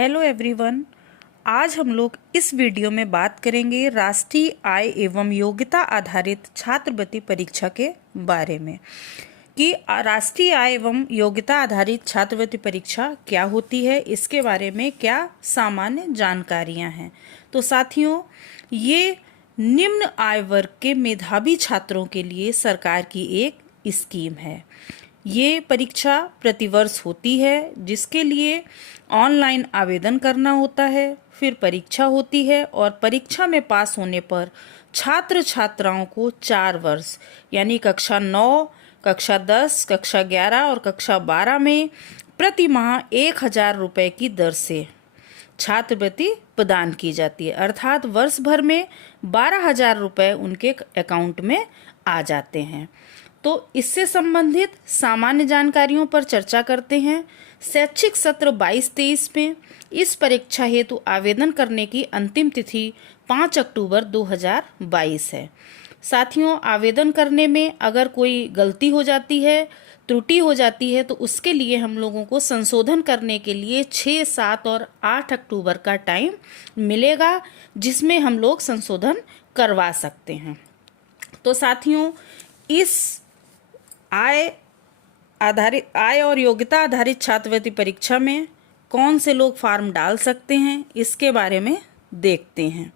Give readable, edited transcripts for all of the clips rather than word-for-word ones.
Hello everyone. आज हम लोग इस वीडियो में बात करेंगे राष्ट्रीय आय एवं योग्यता आधारित छात्रवृत्ति परीक्षा के बारे में कि राष्ट्रीय आय एवं योग्यता आधारित छात्रवृत्ति परीक्षा क्या होती है, इसके बारे में क्या सामान्य जानकारियां हैं। तो साथियों, ये निम्न आय वर्ग के मेधावी छात्रों के लिए सरकार की एक स्कीम है। ये परीक्षा प्रतिवर्ष होती है, जिसके लिए ऑनलाइन आवेदन करना होता है, फिर परीक्षा होती है और परीक्षा में पास होने पर छात्र छात्राओं को 4 वर्ष यानी कक्षा 9, कक्षा 10, कक्षा 11 और कक्षा 12 में प्रति माह 1,000 रुपये की दर से छात्रवृत्ति प्रदान की जाती है। अर्थात वर्ष भर में 12,000 रुपये उनके अकाउंट में आ जाते हैं। तो इससे संबंधित सामान्य जानकारियों पर चर्चा करते हैं। शैक्षिक सत्र 22-23 में इस परीक्षा हेतु आवेदन करने की अंतिम तिथि 5 अक्टूबर 2022 है। साथियों, आवेदन करने में अगर कोई गलती हो जाती है, त्रुटि हो जाती है, तो उसके लिए हम लोगों को संशोधन करने के लिए 6, 7 और 8 अक्टूबर का टाइम मिलेगा, जिसमें हम लोग संशोधन करवा सकते हैं। तो साथियों, इस आय और योग्यता आधारित छात्रवृत्ति परीक्षा में कौन से लोग फॉर्म डाल सकते हैं, इसके बारे में देखते हैं।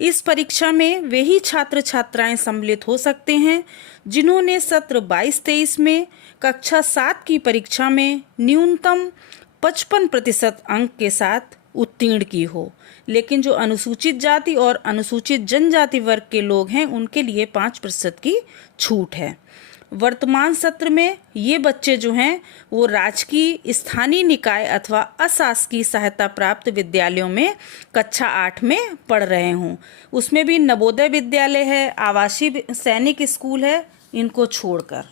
इस परीक्षा में वे ही छात्र छात्राएं सम्मिलित हो सकते हैं जिन्होंने सत्र 22-23 में कक्षा 7 की परीक्षा में न्यूनतम 55% अंक के साथ उत्तीर्ण की हो। लेकिन जो अनुसूचित जाति और अनुसूचित जनजाति वर्ग के लोग हैं, उनके लिए 5% की छूट है। वर्तमान सत्र में ये बच्चे जो हैं वो राजकीय, स्थानीय निकाय अथवा अशासकीय सहायता प्राप्त विद्यालयों में कक्षा 8 में पढ़ रहे हों। उसमें भी नवोदय विद्यालय है, आवासीय सैनिक स्कूल है, इनको छोड़कर।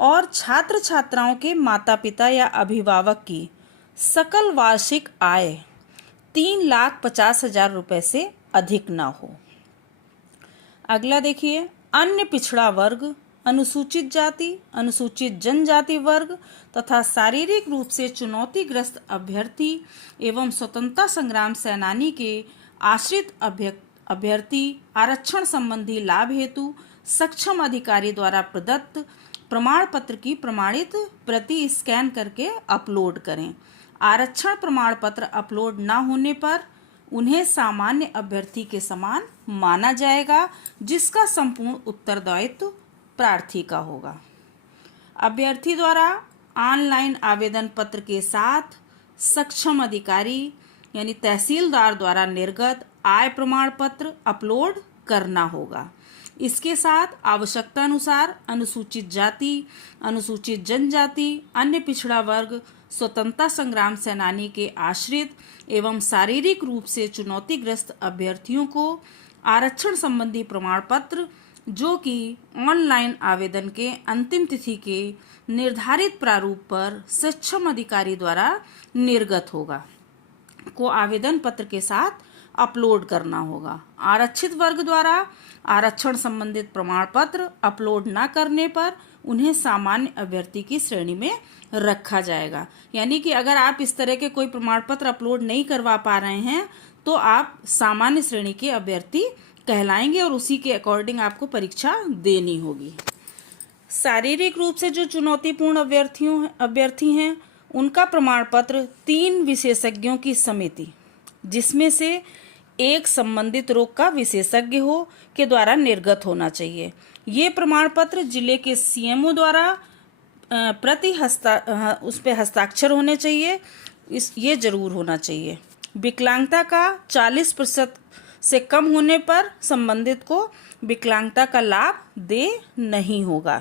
और छात्र छात्राओं के माता पिता या अभिभावक की सकल वार्षिक आय 3,50,000 रुपये से अधिक ना हो। अगला देखिए, अन्य पिछड़ा वर्ग, अनुसूचित जाति, अनुसूचित जनजाति वर्ग तथा शारीरिक रूप से चुनौतीग्रस्त अभ्यर्थी एवं स्वतंत्रता संग्राम सेनानी के आश्रित अभ्यर्थी आरक्षण संबंधी लाभ हेतु सक्षम अधिकारी द्वारा प्रदत्त प्रमाण पत्र की प्रमाणित प्रति स्कैन करके अपलोड करें। आरक्षण प्रमाण पत्र अपलोड न होने पर उन्हें सामान्य अभ्यर्थी के समान माना जाएगा, जिसका संपूर्ण उत्तरदायित्व प्रार्थी का होगा। अभ्यर्थी द्वारा ऑनलाइन आवेदन पत्र के साथ सक्षम अधिकारी यानी तहसीलदार द्वारा निर्गत आय प्रमाण पत्र अपलोड करना होगा। इसके साथ आवश्यकता अनुसार अनुसूचित जाति, अनुसूचित जनजाति, अन्य पिछड़ा वर्ग, स्वतंत्रता संग्राम सेनानी के आश्रित एवं शारीरिक रूप से चुनौतीग्रस्त अभ्यर्थियों को आरक्षण संबंधी प्रमाण पत्र, जो कि ऑनलाइन आवेदन के अंतिम तिथि के निर्धारित प्रारूप पर सक्षम अधिकारी द्वारा निर्गत होगा, को आवेदन पत्र के साथ अपलोड करना होगा। आरक्षित वर्ग द्वारा आरक्षण संबंधित प्रमाण पत्र अपलोड न करने पर उन्हें सामान्य अभ्यर्थी की श्रेणी में रखा जाएगा। यानी कि अगर आप इस तरह के कोई प्रमाण पत्र अपलोड नहीं करवा पा रहे हैं तो आप सामान्य श्रेणी के अभ्यर्थी कहलाएंगे और उसी के अकॉर्डिंग आपको परीक्षा देनी होगी। शारीरिक रूप से जो चुनौतीपूर्ण अभ्यर्थी हैं, उनका प्रमाण पत्र 3 विशेषज्ञों की समिति, जिसमें से एक संबंधित रोग का विशेषज्ञ हो, के द्वारा निर्गत होना चाहिए। ये प्रमाण पत्र जिले के सीएमओ द्वारा उस पर हस्ताक्षर होने चाहिए। ये जरूर होना चाहिए। विकलांगता का 40% से कम होने पर संबंधित को विकलांगता का लाभ दे नहीं होगा।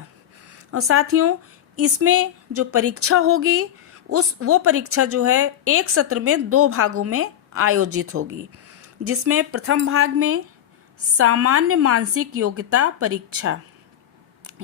और साथियों, इसमें जो परीक्षा होगी वो परीक्षा जो है एक सत्र में 2 भागों में आयोजित होगी, जिसमें प्रथम भाग में सामान्य मानसिक योग्यता परीक्षा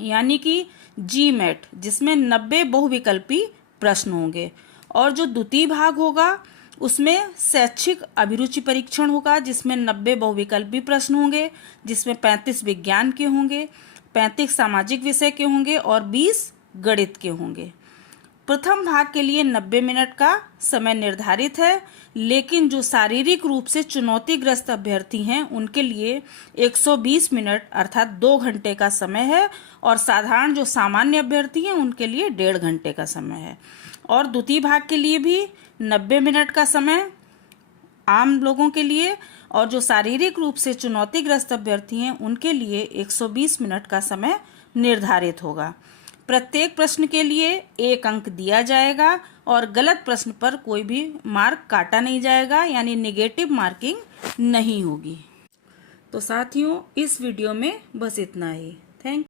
यानी कि जीमैट, जिसमें 90 बहुविकल्पी प्रश्न होंगे। और जो द्वितीय भाग होगा उसमें शैक्षिक अभिरुचि परीक्षण होगा, जिसमें 90 बहुविकल्पी प्रश्न होंगे, जिसमें 35 विज्ञान के होंगे, 35 सामाजिक विषय के होंगे और 20 गणित के होंगे। प्रथम भाग के लिए 90 मिनट का समय निर्धारित है, लेकिन जो शारीरिक रूप से चुनौतीग्रस्त अभ्यर्थी हैं उनके लिए 120 मिनट अर्थात 2 घंटे का समय है, और साधारण जो सामान्य अभ्यर्थी हैं उनके लिए 1.5 घंटे का समय है। और द्वितीय भाग के लिए भी 90 मिनट का समय आम लोगों के लिए, और जो शारीरिक रूप से चुनौतीग्रस्त अभ्यर्थी हैं उनके लिए 120 मिनट का समय निर्धारित होगा। प्रत्येक प्रश्न के लिए 1 अंक दिया जाएगा और गलत प्रश्न पर कोई भी मार्क काटा नहीं जाएगा, यानी नेगेटिव मार्किंग नहीं होगी। तो साथियों, इस वीडियो में बस इतना ही। थैंक